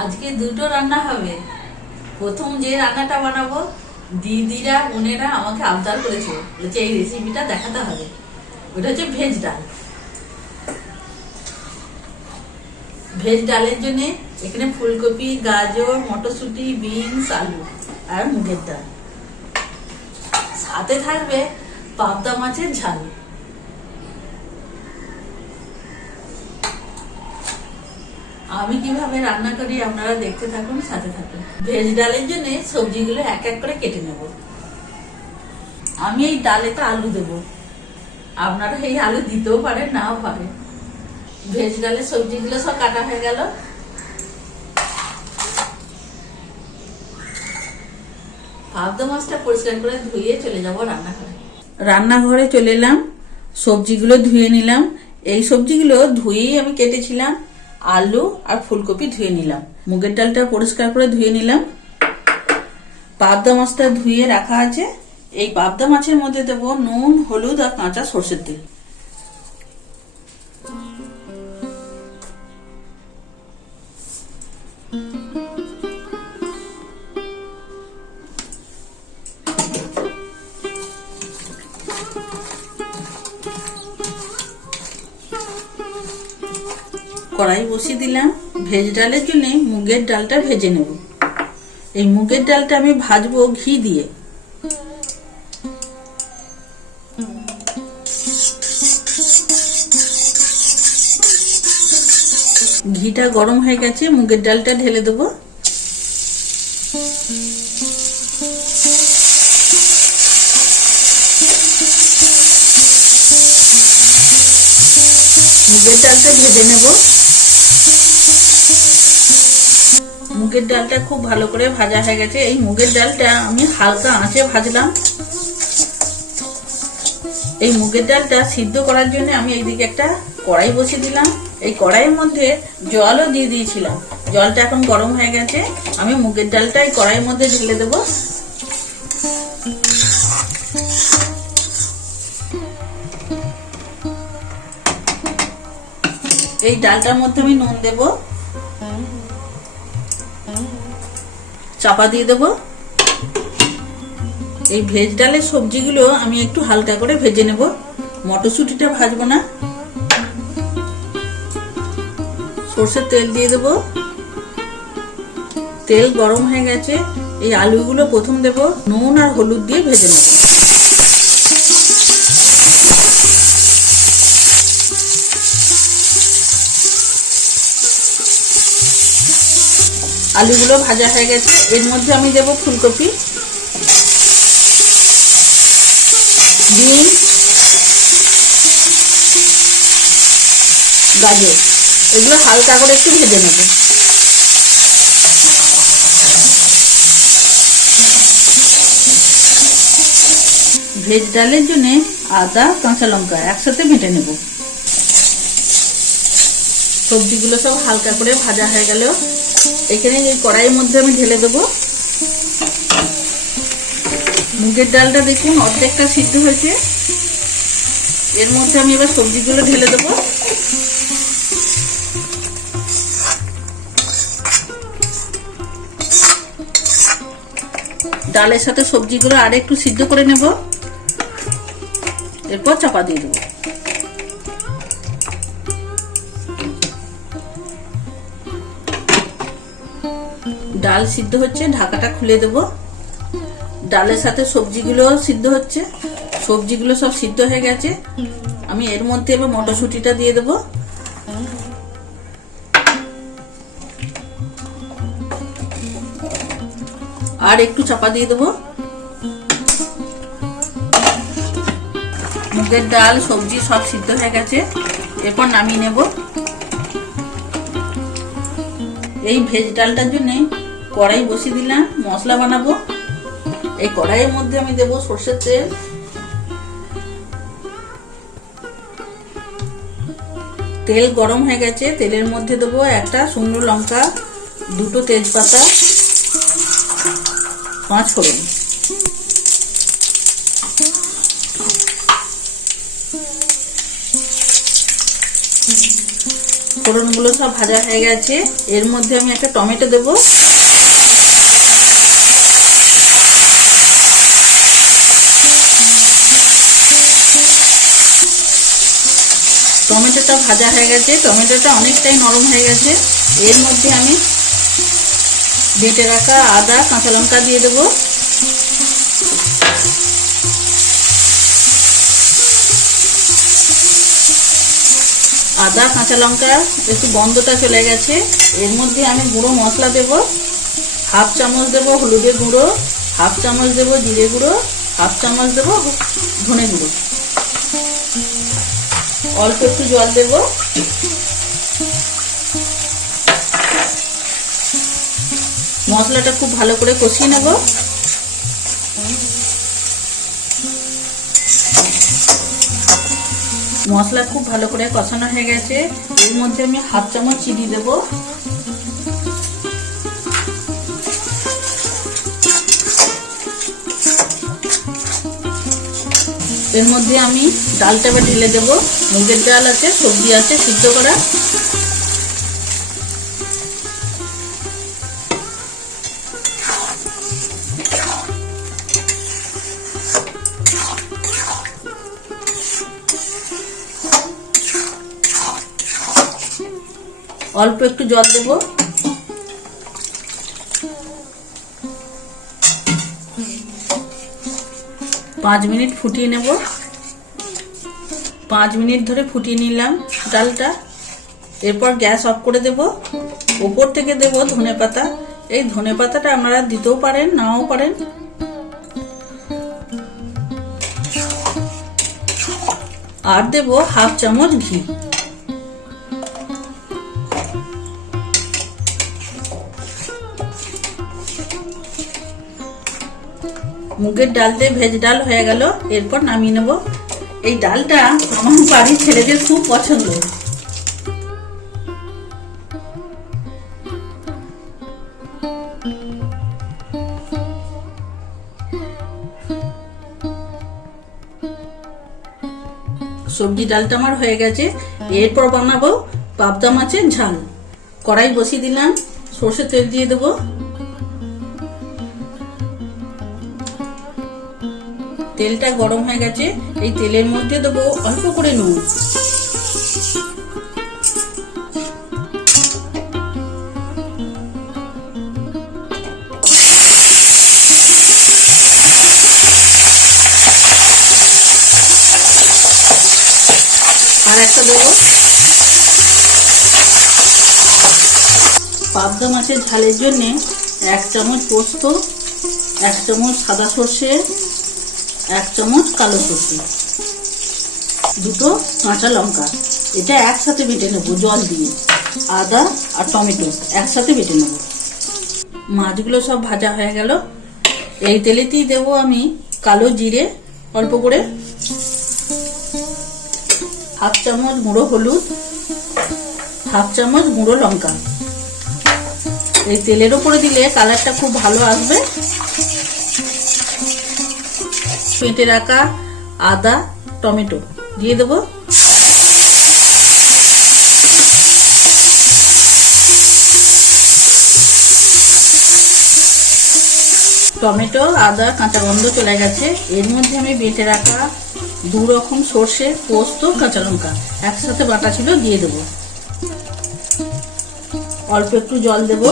আজকে দুটো রান্না হবে। প্রথম যে রান্নাটা বানাবো, দিদিরা, বোনেরা আমাকে আবদার করেছে বলেছে, এই রেসিপিটা দেখাতে হবে। ওটা হচ্ছে ভেজ ডাল। ভেজ ডালের জন্যে এখানে ফুলকপি, গাজর, মটরশুঁটি, বিনস, আলু আর মুগের ডাল। সাথে থাকবে পাবদা মাছের ঝাল। আমি কীভাবে রান্না করি আপনারা দেখতে থাকুন, সাথে থাকুন। ভেজ ডালের জন্য সবজিগুলো এক এক করে কেটে নেব। আমি এই ডালেতে আলু দেব। আপনারা এই আলু দিতেও পারেন, নাও পারে ভেজ ডালের সবজিগুলো সব কাটা হয়ে গেল। পাবদা মাছটা পরিষ্কার করে ধুয়ে চলে যাব রান্নাঘরে। রান্নাঘরে চলে এলাম, সবজিগুলো ধুয়ে নিলাম। এই সবজিগুলো ধুয়েই আমি কেটেছিলাম। আলু আর ফুলকপি ধুয়ে নিলাম। মুগের ডালটা পরিষ্কার করে ধুয়ে নিলাম। পাবদা মাছটা ধুয়ে রাখা আছে। এই পাবদা মাছের মধ্যে দেবো নুন, হলুদ আর কাঁচা সর্ষের তেল। কড়াই বসিয়ে দিলাম। ভেজ ডালের জন্য মুগের ডালটা ভেজে নেব। এই মুগের ডালটা আমি ভাজবো ঘি দিয়ে। ঘিটা গরম হয়ে গেছে, মুগের ডালটা ঢেলে দেবো। মুগের ডালটা ভেজে নেব। মুগের ডালটা খুব ভালো করে ভাজা হয়ে গেছে। এই মুগের ডালটা আমি হালকা আঁচে ভাজলাম। এই মুগের ডালটা সিদ্ধ করার জন্য আমি এইদিকে একটা কড়াই বসিয়ে দিলাম। এই কড়াইয়ের মধ্যে জলও দিয়ে দিয়েছিলাম। জলটা এখন গরম হয়ে গেছে। আমি মুগের ডালটা এই কড়াইয়ের মধ্যে ঢেলে দেবো। এই ডালটার মধ্যে আমি নুন দেব। চাপা দিয়ে দেব। এই ভেজ ডালের সবজিগুলো আমি একটু হালকা করে ভেজে নেব। মটরশুঁটিটা ভাজবো না। সর্ষের তেল দিয়ে দেব। তেল গরম হয়ে গেছে। এই আলুগুলো প্রথম দেব। নুন আর হলুদ দিয়ে ভেজে নেব। আলুগুলো ভাজা হয়ে গেছে। এর মধ্যে আমি দেব ফুলকপি বিন গাজর। এগুলো হালকা করে একটু ভেজে নেব। ভেজ ডালের জন্য আদা, কাঁচা লঙ্কা একসাথে বেটে নেব। সবজিগুলো সব হালকা করে ভাজা হয়ে গেল। এখানে এই কড়াইয়ের মধ্যে আমি ঢেলে দেবো। মুগের ডালটা দেখুন অর্ধেকটা সিদ্ধ হয়েছে। এর মধ্যে আমি এবার সবজিগুলো ঢেলে দেবো। ডালের সাথে সবজিগুলো আর একটু সিদ্ধ করে নেব। এরপর চাপা দিয়ে দেবো। ডাল সিদ্ধ হচ্ছে, ঢাকাটা খুলে দেব। ডালের সাথে সবজিগুলো সিদ্ধ হচ্ছে। সবজিগুলো সব সিদ্ধ হয়ে গেছে। আমি এর মধ্যে এবার মটরশুঁটিটা দিয়ে দেব। আর একটু চাপা দিয়ে দেবো। মুগের ডাল, সবজি সব সিদ্ধ হয়ে গেছে। এরপর নামিয়ে নেব। এই ভেজ ডালটার জন্য কড়াই বসিয়ে দিলাম, মশলা বানাবো। এই কড়াইয়ের মধ্যে আমি দেব সর্ষের তেল। তেল গরম হয়ে গেছে, তেলের মধ্যে দেবো একটা শুকনো লঙ্কা, দুটো তেজপাতা, পাঁচ ফোড়ন। ফোড়নগুলো সব ভাজা হয়ে গেছে। এর মধ্যে আমি একটা টমেটো দেবো। টমেটোটা ভাজা হয়ে গেছে, টমেটোটা অনেকটাই নরম হয়ে গেছে। এর মধ্যে আমি বেটে রাখা আদা, কাঁচা লঙ্কা দিয়ে দেবো। আদা, কাঁচা লঙ্কা, একটু গন্ধটা চলে গেছে। এর মধ্যে আমি গুঁড়ো মশলা দেব। হাফ চামচ দেব হলুদের গুঁড়ো, হাফ চামচ দেব জিরে গুঁড়ো, হাফ চামচ দেব ধনে গুঁড়ো। অল্প একটু জল দেব। মশলাটা খুব ভালো করে কষিয়ে নেব। মশলা খুব ভালো করে কষানো হয়ে গেছে। এর মধ্যে আমি হাফ চামচ চিনি দেব। এর মধ্যে আমি ডালটা এবার ঢেলে দেবো। মুগের ডাল আছে, সবজি আছে, সিদ্ধ করা। অল্প একটু জল দেব। পাঁচ মিনিট ফুটিয়ে নেব। পাঁচ মিনিট ধরে ফুটিয়ে নিলাম ডালটা। এরপর গ্যাস অফ করে দেব। ওপর থেকে দেব ধনে পাতা। এই ধনে পাতাটা আপনারা দিতেও পারেন, নাও পারেন। আর দেব হাফ চামচ ঘি। মুগের ডাল দিয়ে ভেজ ডাল হয়ে গেল। এরপর নামিয়ে নেব। এই ডালটা আমার বাড়ির ছেলেদের খুব পছন্দ। সবজি ডালটা আমার হয়ে গেছে। এরপর বানাবো পাবদা মাছের ঝাল। কড়াই বসিয়ে দিলাম। সর্ষে তেল দিয়ে দেবো। তেলটা গরম হয়ে গেছে, এই তেলের মধ্যে দেবো অল্প করে নুন। আর একটা দেবো। পাবদা মাছের ঝালের জন্যে এক চামচ পোস্ত, এক চামচ সাদা সর্ষে এক চামচ কালো সর্ষে, দুটো কাঁচা লঙ্কা, এটা একসাথে বেটে নেব জল দিয়ে, আদা আর টমেটো একসাথে বেটে নেব। মাছগুলো সব ভাজা হয়ে গেল। এই তেলেতেই দেব আমি কালো জিরে, অল্প করে। হাফ চামচ গুঁড়ো হলুদ, হাফ চামচ গুঁড়ো লঙ্কা। এই তেলের ওপরে দিলে কালারটা খুব ভালো আসবে। পেটে রাখা আদা, টমেটো। দিয়ে দেবো। টমেটো, আদা, কাঁচা গন্ধ চলে গেছে। এর মধ্যে আমি বেটে রাখা দু রকম সর্ষে, পোস্ত, কাঁচা লঙ্কা। একসাথে বাটা ছিল, দিয়ে দেবো। অল্প একটু জল দেবো।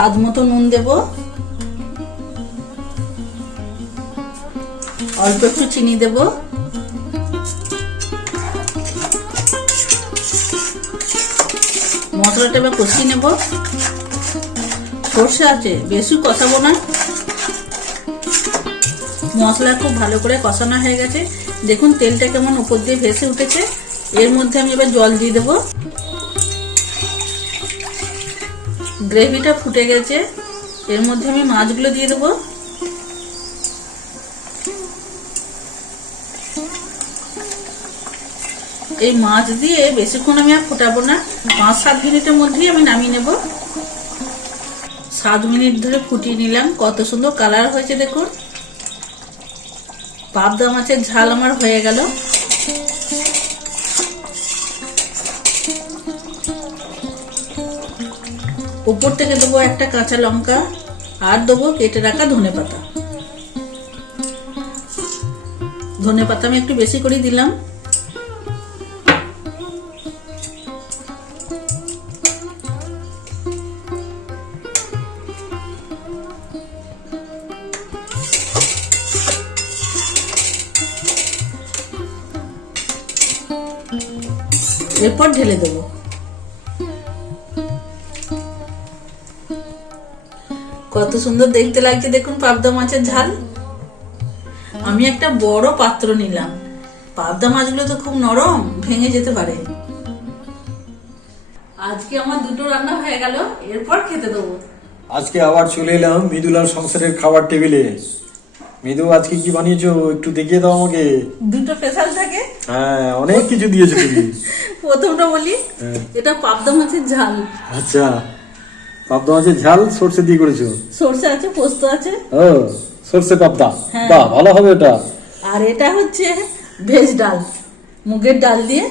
স্বাদ মতো নুন দেব। অল্প একটু চিনি দেব। মশলাটা এবার কষিয়ে নেব। সর্ষে আছে, বেশি কষাবো না। মশলা খুব ভালো করে কষানো হয়ে গেছে। দেখুন তেলটা কেমন উপর দিয়ে ভেসে উঠেছে। এর মধ্যে আমি এবার জল দিয়ে দেবো। গ্রেভিটা ফুটে গেছে। এর মধ্যে আমি মাছগুলো দিয়ে দেবো। এই মাছ দিয়ে বেশিক্ষণ আমি আর ফোটাবো না। পাঁচ সাত মিনিটের মধ্যেই আমি নামিয়ে নেব। সাত মিনিট ধরে ফুটিয়ে নিলাম। কত সুন্দর কালার হয়েছে দেখুন। পাবদা মাছের ঝাল আমার হয়ে গেল। উপর থেকে দেবো একটা কাঁচা লঙ্কা, আর দেবো কেটে রাখা ধনে পাতা। ধনে পাতা আমি একটু বেশি করে দিলাম। এরপর ঢেলে দেবো। কত সুন্দর দেখতে লাগছে দেখুন পাবদা মাছের ঝাল। আমি একটা বড় পাত্র নিলাম। পাবদা মাছগুলো তো খুব নরম ভেঙে যেতে পারে। আজকে আমার দুটো রান্না হয়ে গেল এরপর খেতে দেবো। আজকে আবার চলে এলাম মৃদুলার সংসারের খাবার টেবিলে। মৃদু আজকে কি বানিয়েছো? একটু দেখিয়ে দাও আমাকে। দুটো স্পেশাল থাকে? হ্যাঁ অনেক কিছু দিয়েছ তুমি। প্রথমটা বলি হ্যাঁ। এটা পাবদা মাছের ঝাল। আচ্ছা। পাবদা মাছের ঝাল সর্ষে দিয়ে করেছ। সর্ষে আছে পোস্ত আছে। ও সর্ষে পাবদা। হ্যাঁ। বাহ ভালো হবে ওটা আর এটা হচ্ছে ভেজ ডাল মুগের ডাল দিয়ে।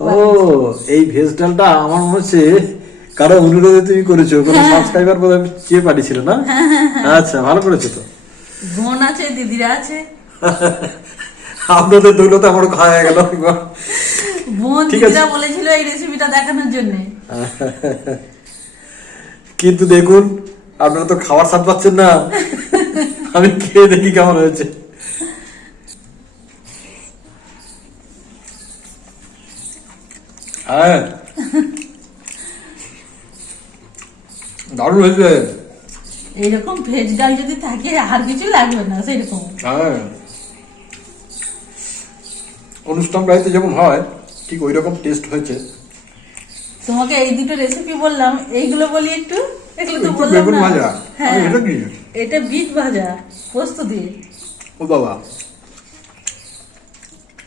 ও এই ভেজ ডালটা আমার মনে হচ্ছে কারও অনুরোধে তুমি করেছ কোনো হ্যাঁ। সাবস্ক্রাইবার বোধহয় চেয়ে পাঠিয়েছিল না? আচ্ছা ভালো করেছ তো। বোন আছে দিদিরা আছে। আপনাদের দৌলতে আমার খাওয়া হয়ে গেল। বোন। দিদিরা বলেছিল এই রেসিপিটা দেখানোর জন্য। কিন্তু দেখুন আপনারা তো খাবার স্বাদ পাচ্ছেন না। আমি খেয়ে দেখি কেমন হয়েছে। হ্যাঁ। দারুণ হয়েছে। এইরকম ভেজ ডাল যদি থাকে আর কিছু লাগবে না সেরকম হ্যাঁ। অনুষ্ঠান বাড়িতে যেমন হয় ঠিক ওই রকম টেস্ট হয়েছে। তোমাকে এই দুটো রেসিপি বললাম এইগুলো বলি একটু? এগুলো তো বললাম না। হ্যাঁ এটা কি এটা ভাজা পোস্ত দিয়ে। ও বাবা।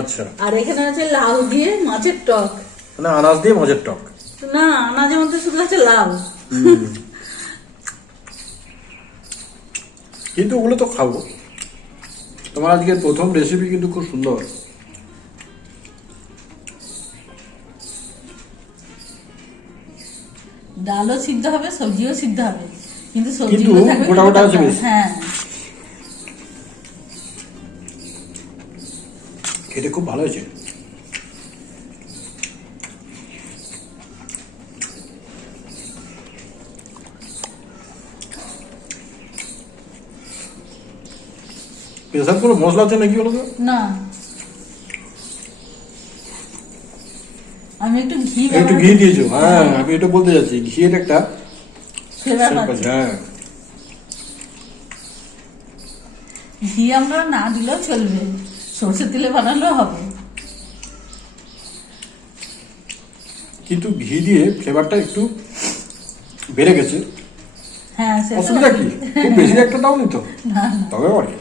আচ্ছা। আর এখানে আছে লাউ দিয়ে মাছের টক। মানে আনাজ দিয়ে মজের টক। না আনাজের মধ্যে শুধু আছে লাউ। কিন্তু ওগুলো তো খাব। তোমার আজকের প্রথম রেসিপি কিন্তু খুব সুন্দর। ডালও সিদ্ধ হবে সবজিও সিদ্ধ হবে। কিন্তু গোটা গোটা আছে হ্যাঁ। খেতে খুব ভালো হয়েছে। স্পেশাল কোনো মশলা আছে নাকি বলো না। আমি একটু ঘি একটু ঘি দিয়েছ হ্যাঁ আমি এটা বলতে যাচ্ছি ঘিয়ের একটা হ্যাঁ। ঘি আমরা না দিলেও চলবে সর্ষের তেলে বানালেও হবে। কিন্তু ঘি দিয়ে ফ্লেভারটা একটু বেড়ে গেছে। হ্যাঁ অসুবিধা কি? খুব বেশি একটা দাও তো? না না। তবে আর কি।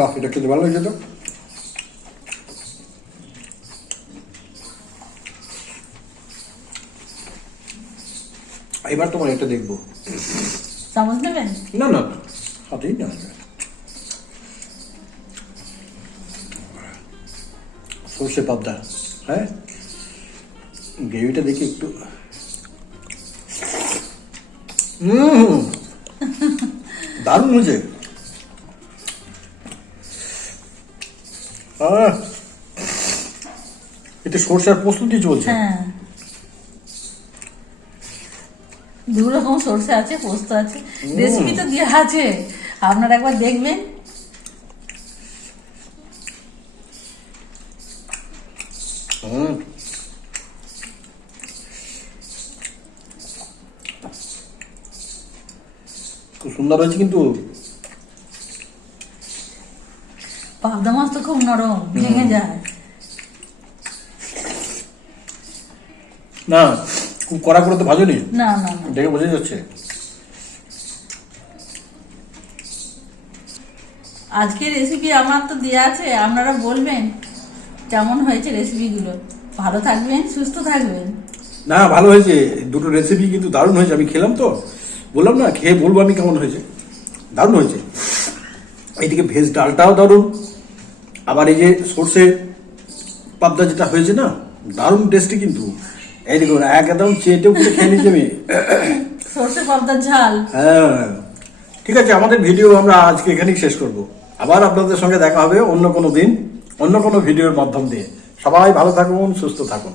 বাহ এটা খেতে ভালো লাগছে তো। এবার তোমার এটা দেখব। চামচ নেবেন না না। না হাতেই না। সর্ষে পাবদা হ্যাঁ? গ্রেভিটা দেখি একটু। হুম দারুণ হয়েছে। চলছে। হ্যাঁ। দু রকম সর্ষে আছে পোস্ত আছে রেসিপি তো দেওয়া আছে। আপনারা একবার দেখবেন। খুব সুন্দর হয়েছে কিন্তু। পাবদা মাছ তো খুব নরম ভেঙে যায়। না খুব কড়া করে তো ভাজনি? না না না। দেখে বোঝা যাচ্ছে। আজকে রেসিপি আমার তো দেওয়া আছে আপনারা বলবেন কেমন হয়েছে রেসিপিগুলো ভালো থাকবেন সুস্থ থাকবেন। না ভালো হয়েছে দুটো রেসিপি কিন্তু দারুণ হয়েছে আমি খেলাম তো। বললাম না খেয়ে বলব আমি কেমন হয়েছে। দারুণ হয়েছে। এইদিকে ভেজ ডালটাও দারুণ। আবার এই যে সর্ষে পাবদা যেটা হয়েছে না দারুণ টেস্টি কিন্তু। এই দেখুন একদম চেটে উপরে খেয়ে নিচ্ছে আমি সর্ষে পাবদার ঝাল। হ্যাঁ ঠিক আছে আমাদের ভিডিও আমরা আজকে এখানেই শেষ করব। আবার আপনাদের সঙ্গে দেখা হবে অন্য কোনো দিন অন্য কোনো ভিডিওর মাধ্যম দিয়ে। সবাই ভালো থাকুন সুস্থ থাকুন।